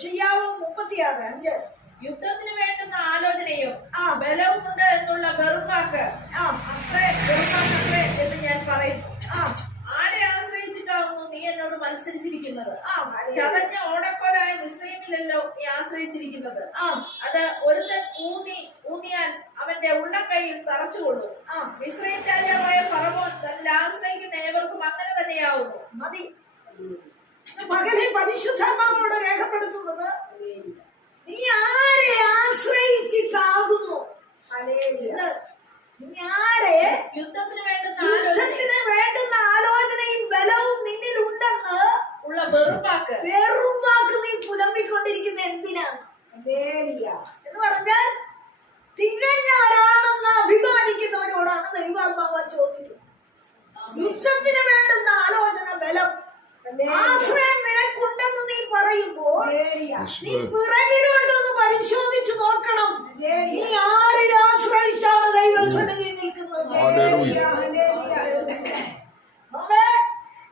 യശയ്യാവ് മുപ്പത്തിയാറ് അഞ്ച്. യുദ്ധത്തിന് വേണ്ടുന്ന ആലോചനയും ആ. ബലവുമുണ്ട് എന്നുള്ള വെറുപ്പാക്ക്. ആ. അത്രേ വെറുപ്പാക്കത്രേ എന്ന് ഞാൻ പറയുന്നു. ആ. ആരെ ആശ്രയിച്ചിട്ടാവുന്നു നീ എന്നോട് മത്സരിച്ചിരിക്കുന്നത്? ആ. ചതഞ്ഞ ഓടക്കോലായ മിശ്രമില്ലല്ലോ നീ ആശ്രയിച്ചിരിക്കുന്നത്? ആ. അത് ഒരുത്തൻ ഊന്നി ഊന്നിയാൽ അവന്റെ ഉള്ളക്കൈയിൽ തറച്ചുകൊള്ളും ആ. മിശ്രയും രാജാവായ ഫറവോൻ തന്നിൽ ആശ്രയിക്കുന്ന ഏവർക്കും അങ്ങനെ തന്നെയാവുന്നു. മതി. മകനെ പരിശുദ്ധമാവോട് രേഖപ്പെടുത്തുന്നത് നീ ആരെ ആശ്രയിച്ചിട്ടാകുന്നു? നീ ആരെ യുദ്ധത്തിന് വേണ്ടുന്ന യുദ്ധത്തിന് വേണ്ടുന്ന ആലോചനയും ബലവും നിന്നിൽ ഉണ്ടെന്ന് ഉള്ള വെറുപ്പാക്ക്. വെറുപ്പാക്ക് നീ പുലമ്പിക്കൊണ്ടിരിക്കുന്ന എന്തിനാണ് എന്ന് പറഞ്ഞാൽ തികഞ്ഞവരാണെന്ന് അഭിമാനിക്കുന്നവരോടാണ് ദൈവാത്മാവ് ചോദിക്കുന്നത്. യുദ്ധത്തിന് വേണ്ടുന്ന ആലോചന ബലം ആശ്രയം നിനക്കുണ്ടെന്ന് നീ പറയുമ്പോൾ നീ പിറകിലോട്ടൊന്ന് പരിശോധിച്ചു നോക്കണം. നീ ആരിൽ ആശ്രയിച്ചാണ് ദൈവസന്നിധി നിൽക്കുന്നത്?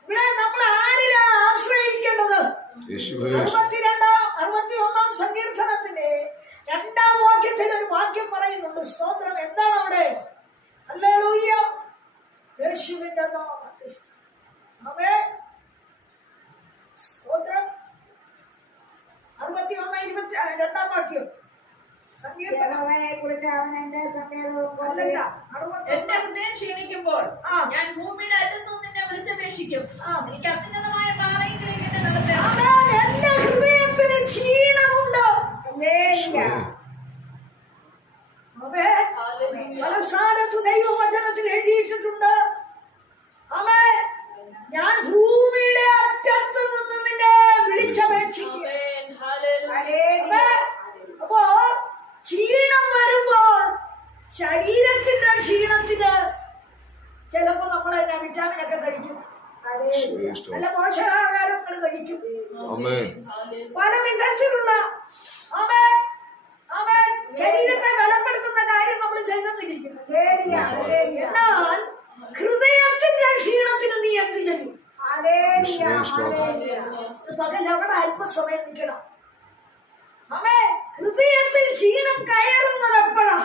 ഇവിടെ നമ്മൾ ആരിലാ ആശ്രയിക്കേണ്ടത്? അറുപത്തിരണ്ടാം അറുപത്തി ഒന്നാം സങ്കീർത്തനത്തിലെ രണ്ടാം വാക്യത്തിൽ ഒരു വാക്യം പറയുന്നുണ്ട്. സ്തോത്രം. എന്താണ് അവിടെ? ഹല്ലേലൂയ. യേശുവിന്റെ നാമത്തിൽ അവേ സ്തോത്രം അറുപത്തി ഒന്ന് ഇരുപത്തി ആ, രണ്ടാം വാക്യം സങ്കീർത്തനം യഹോവയെ കുറിച്ച് അവൻ എന്റെ സങ്കേതവും അല്ലല്ല കോട്ടയും അറുപത്തി എന്റെ ഹൃദയം ക്ഷീണിക്കുമ്പോൾ ഞാൻ ഭൂമിയുടെ അറ്റത്തു നിന്നെ വിളിച്ചപേക്ഷിക്കും. ആ. എനിക്ക് അത്യുന്നതമായ പാറയിലേക്ക് എന്റെ ഹൃദയത്തിന് ക്ഷീണമുണ്ട് ഹല്ലേലൂയ. അവേ പല സ്ഥാനത്ത് ദൈവവചനത്തിൽ എഴുതിയിട്ടിട്ടുണ്ട് അവേ ഞാൻ ഭൂമിയുടെ അറ്റത്ത് നിന്ന് നിന്നെ വിളിച്ചപേക്ഷിക്കും ആമേൻ. ഹല്ലേലൂയ. അവേ, അപ്പോ ക്ഷീണം വരുമ്പോൾ ശരീരത്തിന്റെ ക്ഷീണത്തിന് ചിലപ്പോ നമ്മൾ എന്നാ വിറ്റാമിൻ ഒക്കെ കഴിക്കും. നല്ല പോഷകാഹാരങ്ങൾ കഴിക്കും. പല വിധത്തിലുള്ള ശരീരത്തെ ബലപ്പെടുത്തുന്ന കാര്യം നമ്മൾ ചെയ്തെന്നിരിക്കും ഹല്ലേലൂയ. ഹല്ലേലൂയ. എന്നാൽ ഹൃദയത്തിന്റെ ക്ഷീണത്തിന് നീ എന്ത് ചെയ്യും. പകൽ അവിടെ അല്പസമയം നിൽക്കണം അവൻ ഹൃദയത്തിൽ ക്ഷീണം കയറുന്നത് എപ്പോഴാ.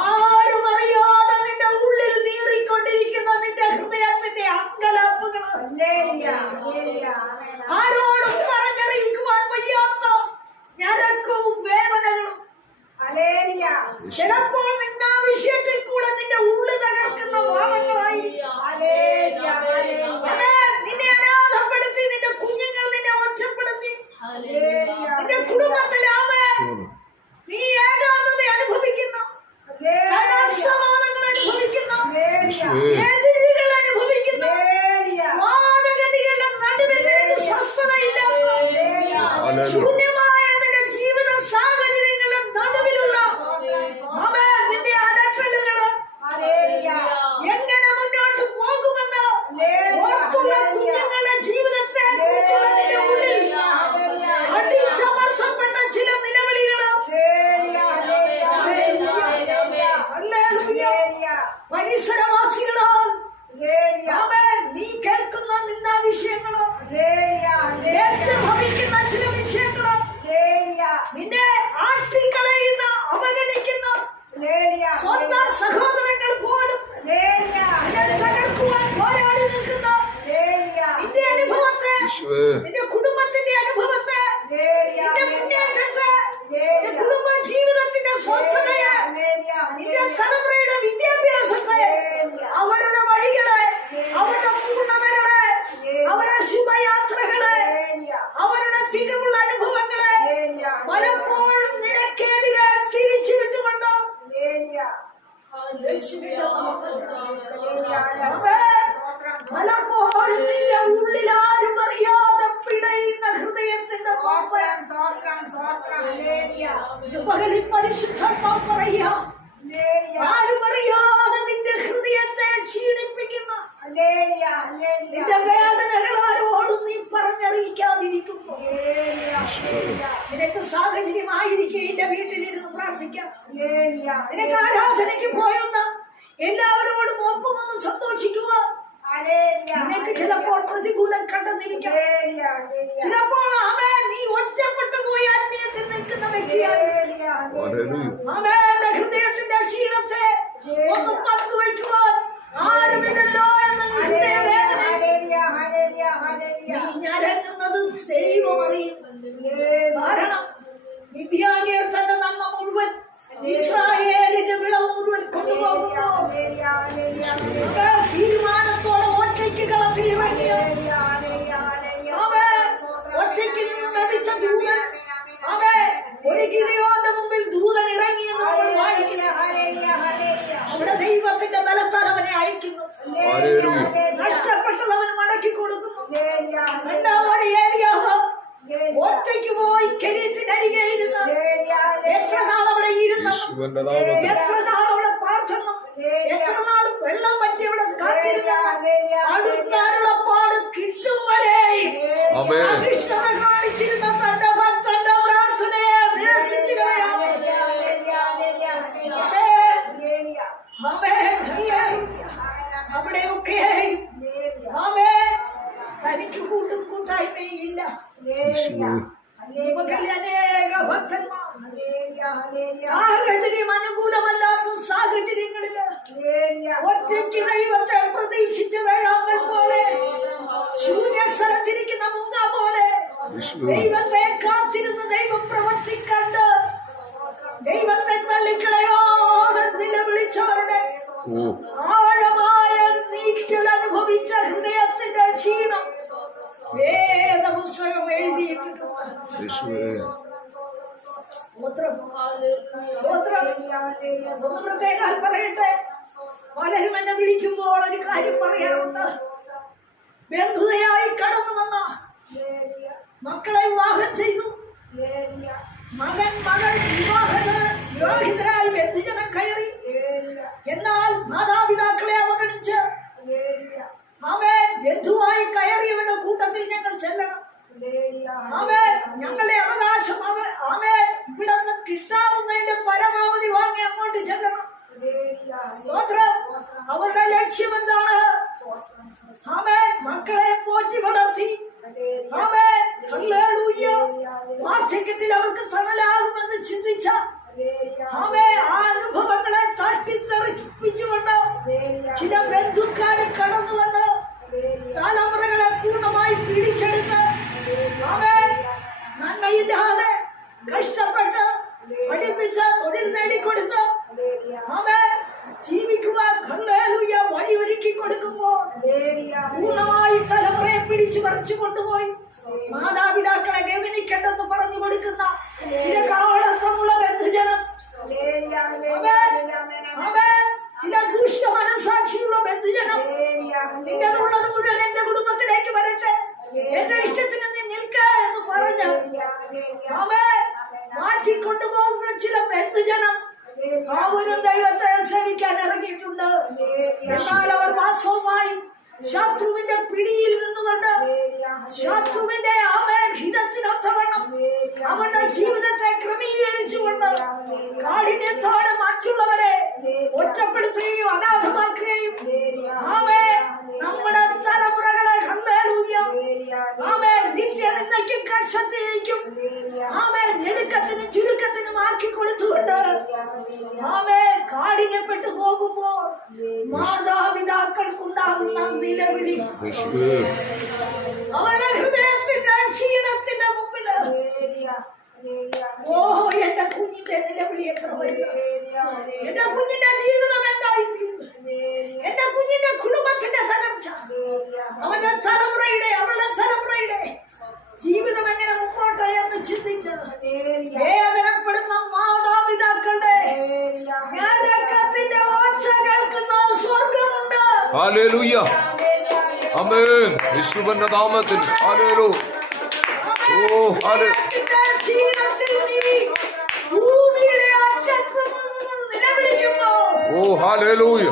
ആരും അറിയാതെ നിന്റെ ഉള്ളിൽ നീറിക്കൊണ്ടിരിക്കുന്ന നിന്റെ ഹൃദയത്തിന്റെ അങ്കലാപ്പുകൾ ഹല്ലേലൂയ. ഹല്ലേലൂയ. ആരോടും പറഞ്ഞറിയിക്കുവാൻ വയ്യാത്ത ഞരക്കവും വേദനകളും ഹല്ലേലൂയ. ചിലപ്പോൾ നിന്ന വിഷയത്തിൽ കൂടെ നിന്റെ ഉള്ളു തകർക്കുന്ന ഭാവങ്ങളായി ഹല്ലേലൂയ. ഹല്ലേലൂയ. നിന്നെ അനാഥപ്പെടുത്തി നിന്റെ കുഞ്ഞുങ്ങൾ നിന്നെ ഒറ്റപ്പെടുത്തി ഹല്ലേലൂയ. നിന്റെ കുടുംബത്തിലാവേ സ്തോത്രം. നീ ഏകാന്തത അനുഭവിക്കുന്നു ഹല്ലേലൂയ. അനുഭവിക്കുന്നു എതിരുകൾ അനുഭവിക്കുന്നു. വാദഗതികളുടെ നടുവിൽ നിനക്ക് സ്വസ്ഥതയില്ലാത്ത ഹല്ലേലൂയ. ശൂന്യമായ നിന്റെ ജീവിത സാഹചര്യങ്ങളുടെ നടുവിലുള്ള അവൻ നിന്റെ അലട്ടലുകൾ ഹല്ലേലൂയ. എങ്ങനെ മുന്നോട്ട് പോകുമെന്ന് ഓർത്തുള്ള കുഞ്ഞുങ്ങളുടെ ജീവിതത്തെ കുറിച്ചുള്ള നിന്റെ ഉള്ളിൽ അടിച്ചമർത്തപ്പെട്ട ചില നിലവിളികൾ hallelujah. Hallelujah. Hallelujah. Hallelujah. Hallelujah. പരിസരവാസികളാൽ. നീ കേൾക്കുന്ന നിന്ന വിഷയങ്ങളോ. ഭവിക്കുന്ന ചില വിഷയങ്ങൾ ഹല്ലേലൂയ. നിന്നെ ആട്ടിക്കളയുന്ന അവഗണിക്കുന്ന ഹല്ലേലൂയ. സ്വന്തം സഹോദരങ്ങൾ പോലും ഹല്ലേലൂയ. നിന്നെ തകർക്കുവാൻ പോരാടി നിൽക്കുന്ന ഹല്ലേലൂയ. നിന്റെ അനുഭവത്തെ യേശുവേ നിന്റെ കുടുംബത്തിന്റെ അനുഭവത്തെ ഹല്ലേലൂയ. നിന്റെ മുന്നേറ്റത്തെ നിന്റെ കുടുംബ ജീവിതത്തിന്റെ സ്വസ്ഥതയെ ഹല്ലേലൂയ. നിന്റെ തലമുറയുടെ വിദ്യാഭ്യാസത്തെ അവരുടെ വഴികളെ അവരുടെ പൂർണതകളെ അവരുടെ ശുഭയാത്രകളെ അവരുടെ തികവുള്ള അനുഭവങ്ങളെ പലപ്പോഴും നിനക്കെതിരെ തിരിച്ചു വിട്ടുകൊണ്ട് ഉള്ളിൽ ആരും പിടയുന്ന ആരും നിന്റെ ഹൃദയത്തെ ക്ഷീണിപ്പിക്കുന്ന നിന്റെ സാഹചര്യമായിരിക്കും എന്റെ വീട്ടിലിരുന്ന് പ്രാർത്ഥിക്കാം. നിനക്ക് ആരാധനയ്ക്ക് പോയൊന്ന് എല്ലാവരോടും ഒപ്പമൊന്ന് സന്തോഷിക്കുക. നിനക്ക് ചിലപ്പോൾ പ്രതികൂലം കണ്ടെന്നിരിക്കാം. ചിലപ്പോൾ അവൻ നീ ഒറ്റപ്പെട്ടു പോയി ആത്മീയത്തിൽ നിൽക്കുന്ന വ്യക്തിയാണ്. ഹൃദയത്തിന്റെ ക്ഷീണത്തെ ഒന്ന് പങ്കുവയ്ക്കുവാൻ തീരുമാനത്തോടെ ഒറ്റയ്ക്ക് കളത്തിൽ ഇറങ്ങിയ അവൻ ഒറ്റയ്ക്ക് നിന്ന് മെതിച്ച ദൂതൻ. അവൻ ഒരു ഗിരിയോന്റെ മുമ്പിൽ ദൂതൻ ഇറങ്ങിയെന്ന് നമ്മൾ വായിക്കുന്നു. അവിടെ ദൈവത്തിന്റെ ബലത്താൽ അവനെ അയക്കുന്നു. നഷ്ടപ്പെട്ടത് അവന് മടക്കി കൊടുക്കുന്നു. രണ്ടാമത് ഏലിയാവ് ഒറ്റയ്ക്ക് പോയി കെരീത്തിനരികെ ഇരുന്ന് എത്ര നാൾ അവിടെ ഇരുന്നു? നാമത്തിൽ. എത്ര നാൾ അവിടെ പ്രാർത്ഥന എത്ര നാൾ വെള്ളം പറ്റി അവിടെ കാത്തിരുന്നു അടുത്താരുളപ്പാട് കിട്ടും ആമേൻ. സഹിഷ്ണുത കാണിച്ചിരുന്ന തന്റെ ഭക്തന്റെ പ്രാർത്ഥനയെ നിരസിച്ചു അവിടെയൊക്കെ തനിക്ക് കൂട്ടും കൂട്ടായ്മയില്ല യേശുവേ നമുക്കിൽ അനേക ഭക്തന്മാർ സാഹചര്യം അനുകൂലമല്ലാത്ത സാഹചര്യങ്ങളിൽ ഒറ്റയ്ക്ക് ദൈവത്തെ പ്രതീക്ഷിച്ച് വേഴാമ്പൽ പോലെ ശൂന്യ സ്ഥലത്തിരിക്കുന്ന മുങ്ങ പോലെ യേശുവേ ദൈവത്തെ കാത്തിരുന്ന് ദൈവം പ്രവർത്തിക്കണ്ട്. ദൈവത്തെ തള്ളിക്കളയാതെ നിലവിളിച്ചവരുടെ ആഴമായ നീറ്റൽ അനുഭവിച്ച ഹൃദയത്തിന്റെ ക്ഷീണം വേദപുസ്തകം എഴുതിയിട്ടുണ്ട്. യേശുവേ. സ്തോത്രം. സ്തോത്രം. ഒന്ന് പ്രത്യേകം പറയട്ടെ. പലരും എന്നെ വിളിക്കുമ്പോൾ ഒരു കാര്യം പറയാറുണ്ട്. ബന്ധുതയായി കടന്നു വന്ന മക്കളെ വിവാഹം ചെയ്തു. മകൻ മകൾ വിവാഹ വിവാഹിതരായി വ്യക്തിജനം കയറി. എന്നാൽ മാതാപിതാക്കളെ അവഗണിച്ച് പൂർണമായി തലമുറയെ പിടിച്ചു പറിച്ചു കൊണ്ടുപോയി. മാതാപിതാക്കളെ ഗൗനിക്കണ്ടെന്ന് പറഞ്ഞു കൊടുക്കുന്ന ചില കാളസമുള്ള ബന്ധുജനം. ചില ദുഷ്ട മനസാക്ഷിയുള്ള ബന്ധുജനം. നിന്റെ ഉള്ളത് മുഴുവൻ എന്റെ കുടുംബത്തിലേക്ക് വരട്ടെ. എന്റെ ഇഷ്ടത്തിന് നീ നിൽക്ക എന്ന് പറഞ്ഞ് അവ മാറ്റിക്കൊണ്ടുപോകുന്ന ചില ബന്ധുജനം. അവനും ദൈവത്തെ സേവിക്കാൻ ഇറങ്ങിയിട്ടുണ്ട്. എന്നാൽ അവർ വാസ്തവമായി ശത്രുവിന്റെ പിടിയിൽ നിന്നുകൊണ്ട് ശത്രുവിന്റെ അവൻ ഹിതത്തിനൊത്തവണ്ണം അവന്റെ ജീവിതത്തെ ക്രമീകരിച്ചുകൊണ്ട് കാഠിന്യത്തോടെ കൊടുത്തുകൊണ്ട് കാടിനെ കാഠിന്യപ്പെട്ടു പോകുമ്പോൾ മാതാപിതാക്കൾക്കുണ്ടാകുന്ന നിലവിളി. അവരുടെ ഹൃദയത്തിന്റെ ക്ഷീണത്തിന്റെ മുമ്പിൽ ഓ എന്റെ കുഞ്ഞിന്റെ നിലവിളി എത്ര വരിക എന്റെ കുഞ്ഞിന്റെ ജീവിതം എന്തായിത്തീർന്നു എന്റെ കുഞ്ഞിന്റെ കുടുംബത്തിന്റെ തകർച്ച. അവന്റെ തലമുറയുടെ അവളുടെ തലമുറയുടെ ജീവിതം എങ്ങനെ മുമ്പോട്ട് എന്ന് ചിന്തിച്ച് വേദനപ്പെടുന്ന സ്വർഗമുണ്ട് ഹല്ലേലൂയ ആമേൻ യേശുവിന്റെ നാമത്തിൽ ഹല്ലേലൂ ഓ ഹല്ലെ ഹൃദയത്തിന്റെ ക്ഷീണത്തിൽ നീ ഭൂമിയുടെ അറ്റത്ത് നിന്ന് നിലവിളിക്കുമ്പോൾ ഓ ഹല്ലേലൂയ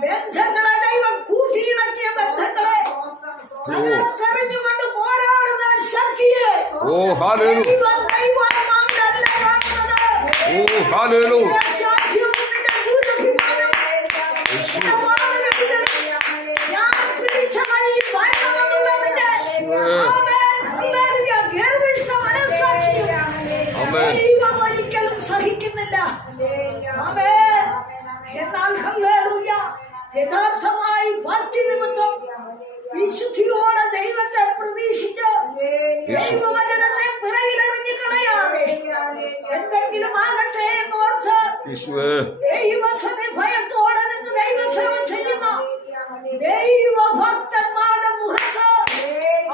ബന്ധങ്ങളെ ദൈവം കൂട്ടിയിണക്കിയ ബന്ധങ്ങളെ തെറിഞ്ഞുകൊണ്ട് പോരാടുന്ന ശക്തിയെ ഓ ഹാലേലു ദൈവം ദൈവമാണെന്നല്ല കാണുന്നത്. ഓ ഹാലേലു നിന്റെ ദൈവസതി ഭയത്തോടെ നിന്ന് ദൈവസേവ ചെയ്യുന്ന ദൈവഭക്തന്മാരുടെ മുഖത്ത്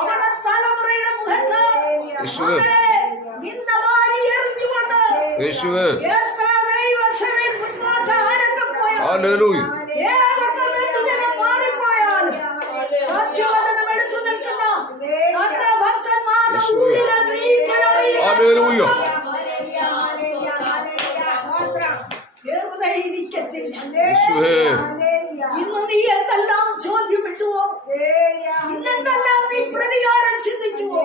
അവരുടെ തലമുറയുടെ മുഖത്ത് നിന്ന വാരി എറിഞ്ഞുകൊണ്ട് എത്ര ദൈവസേവൻ മുന്നോട്ട് ആരൊക്കെ പോയോ ഹാലേലൂയ ഏതൊക്കെ ബന്ധുജനം മാറിപ്പോയാലും സത്യവചനം എടുത്തു നിൽക്കുന്ന തന്റെ ഭക്തന്മാരുടെ യേശുവേ. ഉള്ളിലെ നീക്കലറിയുന്ന ഹാലേലൂയ വെറുതെ ഇരിക്കത്തില്ല യേശുവേ ഇന്ന് നീ എന്തെല്ലാം ചോദ്യം ഇട്ടുവോ ഇന്നെന്തെല്ലാം നീ പ്രതികാരം ചിന്തിച്ചുവോ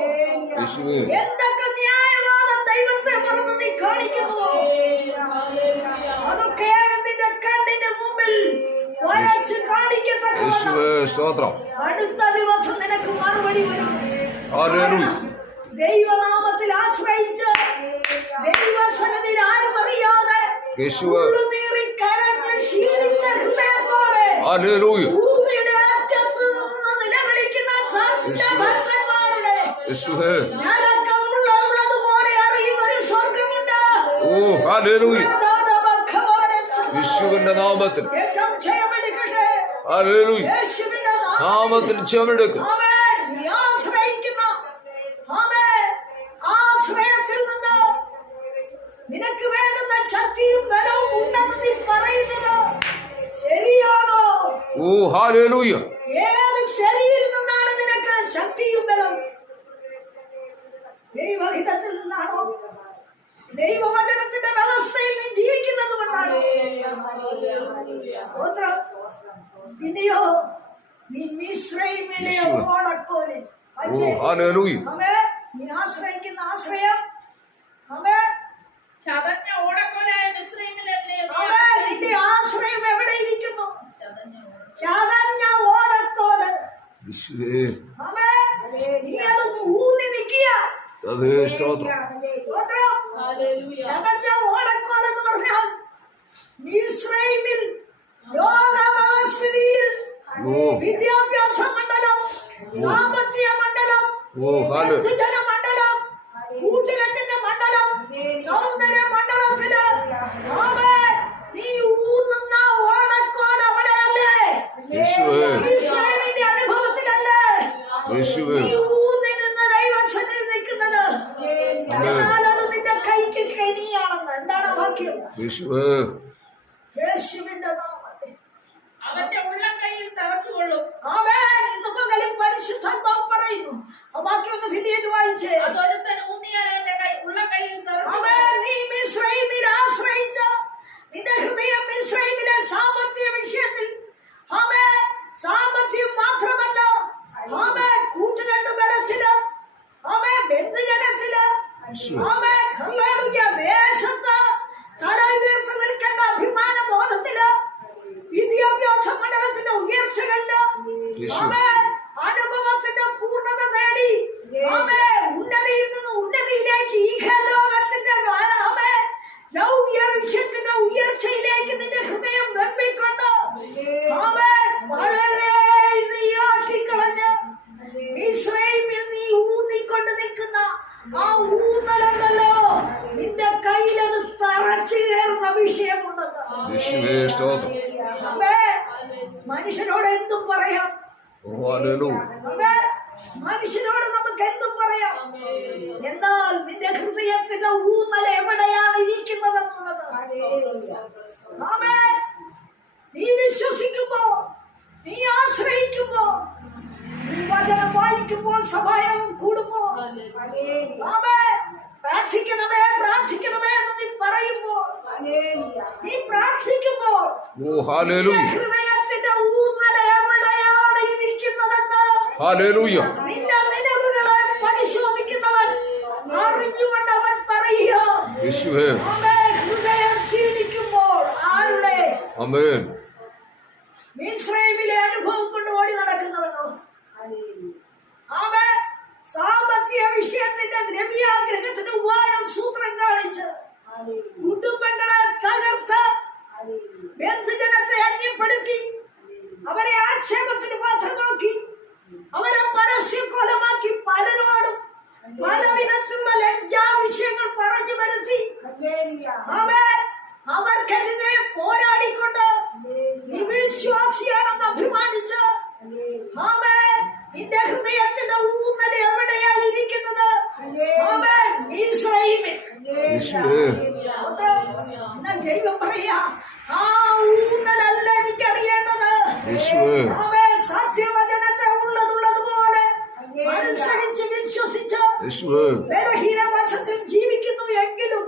യേശുവേ എന്തൊക്കെ ന്യായവാദം ദൈവത്തെ മറന്ന് അതൊക്കെ നിന്റെ കണ്ണിന്റെ മുമ്പിൽ വരച്ച് കാണിക്കത്തക്ക സ്തോത്രം. അടുത്ത ദിവസം നിനക്ക് മറുപടി വരും. ദൈവനാമത്തിൽ ആശ്രയിച്ച് ദൈവസന്നിധിയിൽ ആരും അറിയാതെ ക്ഷീണിച്ച ഹൃദയത്തോടെ നിലവിളിക്കുന്ന ഭക്തന്മാരുടെ യേശുവേ ഞരക്കമുള്ളതുപോലെ അറിയുന്ന ഒരു സ്വർഗമുണ്ട് ഓ ഹാലേലൂയ യേശുവിന്റെ നാമത്തിൽ. ഹാലേലൂയ നാമത്തിൽ ചെമെടുക്കും നിനക്ക് വേണ്ടുന്ന ശക്തിയും ബലവും ഉണ്ടെന്ന് നീ പറയുന്നത് ശരിയാണോ ഓ ഹാലേലൂയ ഏത് ശരിയിൽ നിന്നാണ് നിനക്ക് ശക്തിയും ബലവും? ദൈവഹിതത്തിൽ നിന്നാണോ ദൈവവചനത്തിന്റെ വ്യവസ്ഥയിൽ നീ ജീവിക്കുന്നത് കൊണ്ടാണ്. സ്തോത്രം. പിന്നെയോ നീ മിശ്രൈമിലെ. ഓടക്കോലിൽ. അമ്മേ നീ ആശ്രയിക്കുന്ന ആശ്രയം. അമ്മേ ചതഞ്ഞ ഓടക്കൊലായ നിന്റെ ആശ്രയം എവിടെ ഇരിക്കുന്നു? ചതഞ്ഞ ഓട ചതഞ്ഞ ഓടക്കോൽ. നീ അത് ഊന്നി നിൽക്കുക അതേ സ്തോത്രം. ചതഞ്ഞ ഓടക്കോൽ എന്ന് പറഞ്ഞാൽ മിസ്രൈമിൽ ലോകമാസ്ഥിതിയിൽ ഓ. വിദ്യാഭ്യാസ മണ്ഡലം സാമ്പത്തിക മണ്ഡലം ജന മണ്ഡലം കൂട്ടുകെട്ടിന്റെ മണ്ഡലം സൗന്ദര്യ മണ്ഡലത്തിൽ ആമേൻ. നീ ഊന്നുന്ന ഓടക്കോൽ അവിടെയല്ലേ? യേശുവേ. ഇസ്രായേലിന്റെ അനുഭവത്തിലല്ലേ? യേശുവേ. നീ ഊന്നി നിന്ന് ദൈവസന്നിധി നിൽക്കുന്നത് എന്നാൽ അത് നിന്റെ കൈക്ക് കെണിയാണെന്ന് വാക്യം യേശുവേ യേശുവിന്റെ നാമത്തിൽ അവന്റെ ഉള്ളം കയ്യിൽ തറച്ചുകൊള്ളും. ആമേൻ ഇന്ന് പകലിൽ പരിശുദ്ധാത്മാവ് പറയുന്നു ആ വാക്യം ഒന്ന് ഫില്ല് ചെയ്ത് വായിച്ചേ അതൊരുത്തൻ ഊന്നിയാൽ അവന്റെ കൈ ഉള്ളം കയ്യിൽ തറച്ചു ആമേൻ നീ മിസ്രൈമിൽ ആശ്രയിച്ച നിന്റെ ഹൃദയം മിസ്രൈമിലെ സാമ്പത്തിക വിഷയത്തിൽ ആമേൻ സാമ്പത്തികം മാത്രമല്ല ആമേൻ കൂട്ടുകെട്ട് ബലത്തിൽ ആമേൻ ബന്ധുജനത്തിൽ ആമേൻ ഹല്ലേലൂയ ദേശത്ത് തല ഉയർത്തി നിൽക്കേണ്ട അഭിമാന ബോധത്തിൽ വിദ്യാഭ്യാസ മണ്ഡലത്തിന്റെ ഉയർച്ചകളിൽ യേശു. ആമേൻ അനുഭവത്തിന്റെ പൂർണത തേടി ആമേൻ ഉന്നതിയിൽ നിന്ന് ഉന്നതിയിലേക്ക് ഈ ലോകത്തിന്റെ ആമേൻ ലൗകിക വിഷയത്തിന്റെ ഉയർച്ചയിലേക്ക് നിന്റെ ഹൃദയം വെമ്പിക്കൊണ്ട് ആമേൻ വളരെ നീ ആട്ടിക്കളഞ്ഞ് ഇസ്രയേലിൽ നീ ഊന്നിക്കൊണ്ട് നിൽക്കുന്ന ആ ഊന്നലല്ലോ നിന്റെ കയ്യിലത് തറച്ചു കയറുന്ന വിഷയമുണ്ടെന്ന് യേശുവേ സ്തോത്രം അമ്മേ മനുഷ്യനോട് എന്തും പറയാം ഓ ഹാലേലൂയ അമ്മേ മനുഷ്യനോട് നമുക്ക് എന്തും പറയാം. എന്നാൽ നിന്റെ ഹൃദയത്തിന്റെ ഊന്നൽ എവിടെയാണ് ഇരിക്കുന്നത് എന്നുള്ളത്? നീ വിശ്വസിക്കുമ്പോ നീ ആശ്രയിക്കുമ്പോ നീ വചനം വായിക്കുമ്പോൾ സഹായം കൂടുമ്പോ പ്രാർത്ഥിക്കണമേ പ്രാർത്ഥിക്കണമേ എന്ന് നീ പറയുമ്പോ നീ പ്രാർത്ഥിക്കുമ്പോൾ ഓ ഹാലേലൂയ ഹൃദയത്തിന്റെ ഊന്നല എവിടെയാണ് അവൻ പറയുക. യേശുവേ. അമേൻ മിസ്രൈമിലെ അനുഭവം കൊണ്ട് ഓടി നടക്കുന്നവനോ? ആമേ സാമ്പത്തിക വിഷയത്തിന്റെ ദ്രവ്യാഗ്രഹത്തിന് ഉപായം സൂത്രം കാണിച്ച് കുടുംബങ്ങളെ തകർത്ത് ബന്ധുജനത്തെ അന്യപ്പെടുത്തി അവരെ ആക്ഷേപത്തിന് പാത്രമാക്കി അവരെ പരസ്യ കൊലമാക്കി പലരോടും പല വിധത്തിലുള്ള ലജ്ജാ വിഷയങ്ങൾ പറഞ്ഞു വരുത്തി. അവൻ അവർക്കെതിരെ പോരാടിക്കൊണ്ട് നീ വിശ്വാസിയാണെന്ന് അഭിമാനിച്ച് ആമേൻ നിന്റെ ഹൃദയത്തിന്റെ ഊന്നൽ എവിടെയായി ഇരിക്കുന്നത് ആമേൻ ഇസ്രായേലിൽ യേശുവേ എന്നാൽ ദൈവം പറയാ ആ ഊന്നലല്ല എനിക്കറിയേണ്ടത് യേശുവേ ആമേൻ സത്യവചനത്തെ ഉള്ളതുള്ളതുപോലെ അനുസരിച്ച് വിശ്വസിച്ച് യേശുവേ ബലഹീന വശത്തിൽ ജീവിക്കുന്നു എങ്കിലും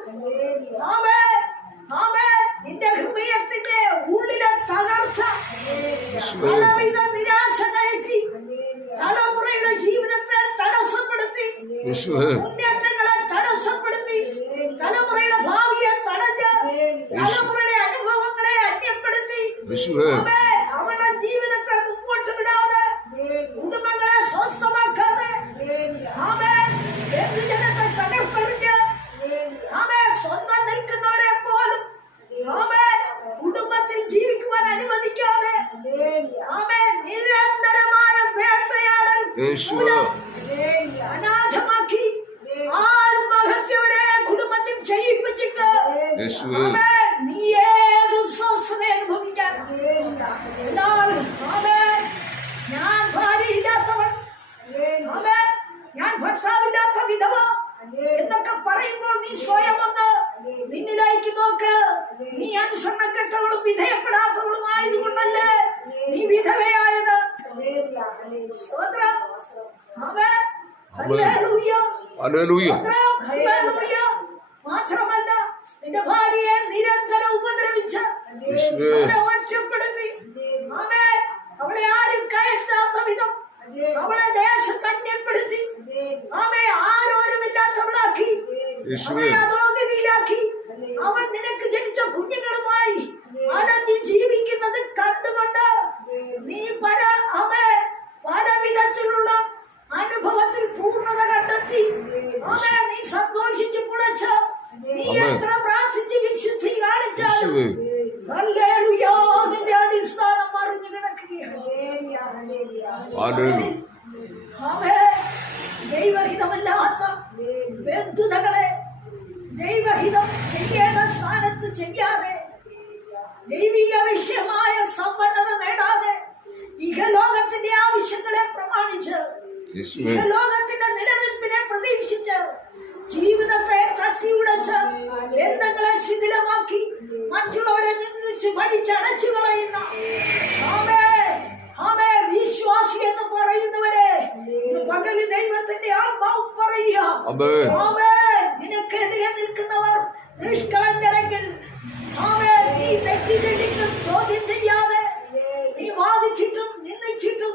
ആമേ ആമേ നിന്റെ ഹൃദയത്തിന്റെ ഉള്ളിലെ തകർച്ച യേശുവേ പലവിധ നിരാശ കയറ്റി തലമുറയുടെ ജീവിതത്തെ തടസ്സപ്പെടുത്തി യേശുവേ മുന്നേറ്റങ്ങളെ തടസ്സപ്പെടുത്തി തലമുറയുടെ ഭാവിയെ തടഞ്ഞ് തലമുറയുടെ അനുഭവങ്ങളെ അന്യപ്പെടുത്തി യേശുവേ ആമേ അവരുടെ ജീവിതത്തെ മുമ്പോട്ട് വിടാതെ കുടുംബങ്ങളെ സ്വസ്ഥമാക്കാതെ ആമേ ബന്ധുജനത്തെ തകർത്തെറിഞ്ഞ് ആമേ സ്വന്തം നിൽക്കുന്നവരെ പോലും ആമേ കുടുംബത്തിൽ ജീവിക്കുവാൻ അനുവദിക്കാതെ ആമേ നിരന്തരമായ വേട്ടയാടൽ യേശുവേ അനാഥമാക്കി ആത്മഹത്യ വരെ കുടുംബത്തിൽ ചെയ്യിപ്പിച്ചിട്ട് യേശുവേ ആമേ നീ ഏത് സ്വസ്ഥത അനുഭവിക്കാൻ എന്നാൽ ആമേ ഞാൻ ഭാര്യയില്ലാത്തവൻ ആമേ ഞാൻ ഭർത്താവില്ലാത്ത വിധവ എന്നൊക്കെ പറയുമ്പോൾ നീ സ്വയം ഒന്ന് നിന്നിലേക്ക് നോക്ക്. നീ അനുസരണം കെട്ടവളും വിധേയപ്പെടാത്തവളും ആയതുകൊണ്ടല്ലേ നീ വിധവയായത്? സ്തോത്രം. മാത്രമല്ല നിന്റെ ഭാര്യയെ നിരന്തരം ഉപദ്രവിച്ച ഒറ്റപ്പെടുത്തി. അവളെ ആരും കയറ്റാത്ത വിധം അവളെ ദേശത്ത് അന്യപ്പെടുത്തി ആമേ ആരോരുമില്ലാത്തവളാക്കി അവളെ അധോഗതിയിലാക്കി. അവൻ നിനക്ക് ജനിച്ച കുഞ്ഞുങ്ങളുമായി അലഞ്ഞി ജീവിക്കുന്നത് കണ്ടുകൊണ്ട് നീ പല അവ പല വിധത്തിലുള്ള അനുഭവത്തിൽ നിനക്കെതിരെ നിൽക്കുന്നവർ നിഷ്കളങ്കരെങ്കിൽ നീ തെറ്റ് ചെയ്തിട്ടും ചോദ്യം ചെയ്യാതെ നീ വാദിച്ചിട്ടും നിന്ദിച്ചിട്ടും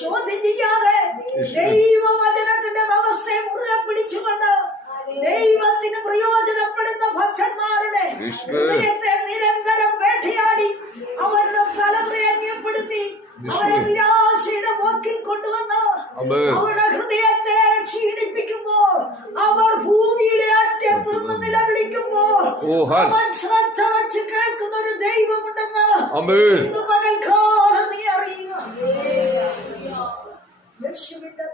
ചോദ്യം ചെയ്യാതെ ദൈവവചനത്തിന്റെ വ്യവസ്ഥയെ മുറുകെ പിടിച്ചുകൊണ്ട് ദൈവത്തിന് പ്രയോജനപ്പെടുന്ന ഭക്തന്മാരുടെ. ഹൃദയത്തെ നിരന്തരം വേട്ടയാടി അവരുടെ തലമുറയെ അന്യപ്പെടുത്തി അവരെ. നിരാശയുടെ പോക്കിൽ കൊണ്ടുവന്ന് അവരുടെ ഹൃദയത്തെ ക്ഷീണിപ്പിക്കുമ്പോൾ അവർ ഭൂമിയുടെ അറ്റത്ത് നിന്ന് നിലവിളിക്കുമ്പോൾ അവൻ ശ്രദ്ധ വച്ച് കേൾക്കുന്ന ഒരു ദൈവമുണ്ടെന്ന് അമേൻ ഇന്ന് പകൽക്കാലം നീ അറിയുക. യേശുവിന്റെ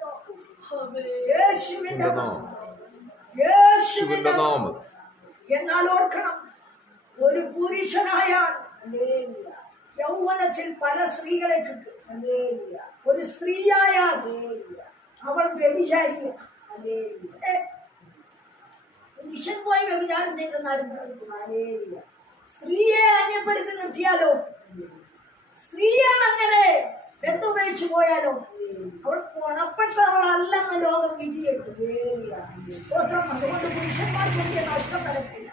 യേശുവിന്റെ യേശുവിന്റെ നാമം. എന്നാൽ ഓർക്കണം ഒരു പുരുഷനായാൽ യൗവനത്തിൽ പല സ്ത്രീകളെ കിട്ടും. ഒരു സ്ത്രീയായാൽ അവൾ വ്യഭിചാരിക്കും. പോയി വ്യഭിചാരം ചെയ്തെന്നാരും സ്ത്രീയെ അന്യപ്പെടുത്തി നിർത്തിയാലോ? സ്ത്രീയാണ് അങ്ങനെ എന്തുപയോഗിച്ചു പോയാലോ? അവൾ ഗുണപ്പെട്ടവളല്ലെന്ന് ലോകം വിധിയിട്ടു അതുകൊണ്ട് പുരുഷന്മാർക്ക് വലിയ നഷ്ടം വരത്തില്ല.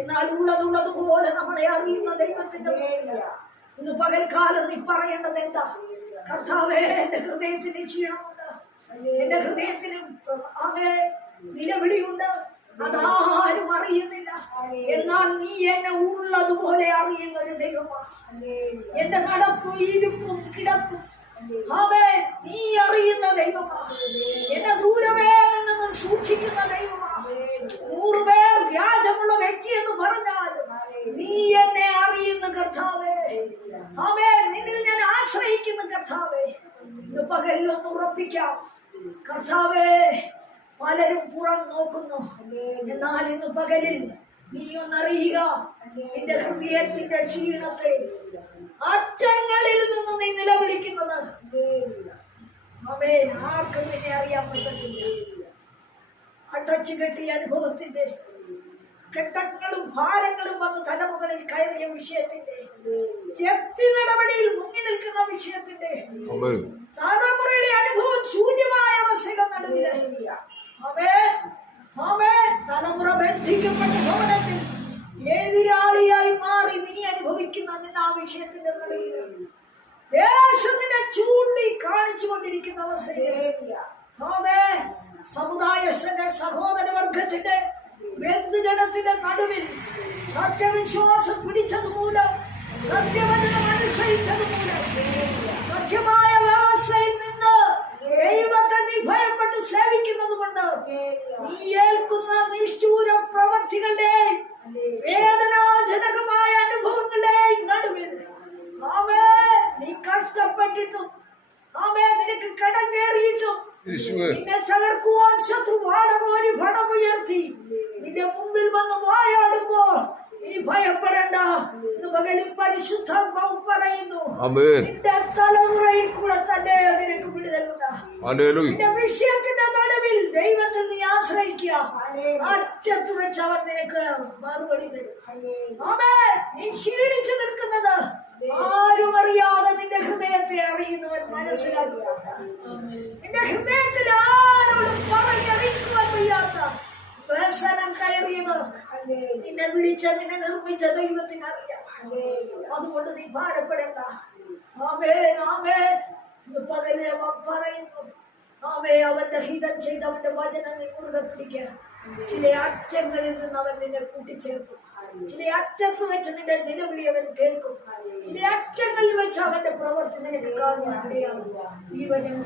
എന്നാൽ ഉള്ളതുള്ളതുപോലെ നമ്മളെ അറിയുന്ന ദൈവത്തിന്റെ ഇന്ന് പകൽക്കാലം നീ പറയേണ്ടത് എന്താ? കർത്താവേ എന്റെ ഹൃദയത്തിന് ക്ഷീണമുണ്ട്. എന്റെ ഹൃദയത്തിന് അവേ നിലവിളിയുണ്ട്. അതാരും അറിയുന്നില്ല. എന്നാൽ നീ എന്നെ ഉള്ളതുപോലെ അറിയുന്ന ഒരു ദൈവമാണ്. എന്റെ നടപ്പും ഇരിപ്പും കിടപ്പും. അവേ നീ അറിയുന്ന ദൈവമാണ്. എന്നെ ദൂരമേ നിന്ന് സൂക്ഷിക്കുന്ന ദൈവമാണ്. നൂറുപേർ വ്യാജമുള്ള വ്യക്തി എന്ന് പറഞ്ഞാൽ നീ എന്നെ അറിയുന്ന കർത്താവേ. അവേ നിന്നിൽ ഞാൻ ആശ്രയിക്കുന്ന കർത്താവേ. ഇന്ന് പകലിലൊന്ന് ഉറപ്പിക്കാം. കർത്താവേ പലരും പുറം നോക്കുന്നു. എന്നാൽ ഇന്ന് പകലിൽ നീ ഒന്നറിയുക. നിന്റെ ഹൃദയത്തിന്റെ ക്ഷീണത്തെ അറ്റങ്ങളിൽ നിന്ന് നീ നിലവിളിക്കുന്നത്. അവേ ആർക്കും നിന്നെ അറിയാൻ പറ്റത്തില്ല. അടച്ചു കെട്ടിയ അനുഭവത്തിന്റെ കെട്ടങ്ങളും ഭാരങ്ങളും വന്ന് തലമുകളിൽ കയറിയ വിഷയത്തിന്റെ ജപ്തി നടപടിയിൽ മുങ്ങി നിൽക്കുന്ന വിഷയത്തിന്റെ തലമുറയുടെ അനുഭവം ശൂന്യമായ അവസ്ഥകൾ നടന്നില്ല അവേ അവേ തലമുറ ബന്ധിക്കപ്പെട്ട ഭവനത്തിൽ എതിരാളിയായി മാറി നീ അനുഭവിക്കുന്ന നിന്റെ ആ വിഷയത്തിന്റെ നടുവിൽ? ദേശത്തിന്റെ ചൂണ്ടി കാണിച്ചു കൊണ്ടിരിക്കുന്ന അവസ്ഥയിൽ അവേ സമുദായസ്ഥന്റെ സഹോദര വർഗത്തിന്റെ ബന്ധുജനത്തിന്റെ നടുവിൽ സത്യവിശ്വാസം പിടിച്ചത് മൂലം സത്യവചനം അനുസരിച്ചത് മൂലം സത്യമായ വ്യവസ്ഥയിൽ നിന്ന് ദൈവത്തെ നീ ഭയപ്പെട്ട് സേവിക്കുന്നത് കൊണ്ട് നീ ഏൽക്കുന്ന നിഷ്ഠൂര പ്രവർത്തികളുടെ വേദനാജനകമായ അനുഭവങ്ങളുടെ നടുവിൽ. ആമേ നീ കഷ്ടപ്പെട്ടിട്ടും ആമേ നിനക്ക് കടം കയറിയിട്ടും നിന്നെ തകർക്കുവാൻ ശത്രു വാടകോരി പണമുയർത്തി നിന്റെ മുമ്പിൽ വന്ന് വായാടുമ്പോ നീ ഭയപ്പെടണ്ട. പകലും പരിശുദ്ധാത്മാവ് പറയുന്നു. ആമേൻ. നിന്റെ തലമുറയിൽ കൂടെ തന്നെ നിനക്ക് വിടുതലുണ്ട്. നിന്റെ വിഷയത്തിന്റെ നടുവിൽ ദൈവത്തിൽ നീ ആശ്രയിക്കുക. അറ്റത്ത് വെച്ച് അവൻ നിനക്ക് മറുപടി തരും. നീ ക്ഷീണിച്ചു നിൽക്കുന്നത്. ആരും അറിയാതെ നിന്റെ ഹൃദയത്തെ അറിയുന്നവൻ മനസ്സിലാക്കുക നിന്റെ ഹൃദയത്തിൽ ആരോടും പറഞ്ഞറിയിക്കുവാൻ വയ്യാത്ത പ്രസനം കയറിയത് നിന്നെ വിളിച്ച നിന്നെ നിർമ്മിച്ച ദൈവത്തിന് അറിയാം. അതുകൊണ്ട് നീ ഭാരപ്പെടേണ്ട. ആമേ ആമേ ഇന്ന് പകൽ പറയുന്നു. ആമേ അവന്റെ ഹിതം ചെയ്ത് അവന്റെ വചനം നീ മുറുകെ പിടിക്കുക. ചില അറ്റങ്ങളിൽ നിന്ന് അവൻ നിന്നെ കൂട്ടിച്ചേർക്കും. ചില അറ്റത്ത് വെച്ച് നിന്റെ നിലവിളി അവൻ കേൾക്കും. ചില അറ്റങ്ങളിൽ വെച്ച് അവന്റെ പ്രവർത്തി നിനക്ക് കാണുവാൻ ഈ വചനം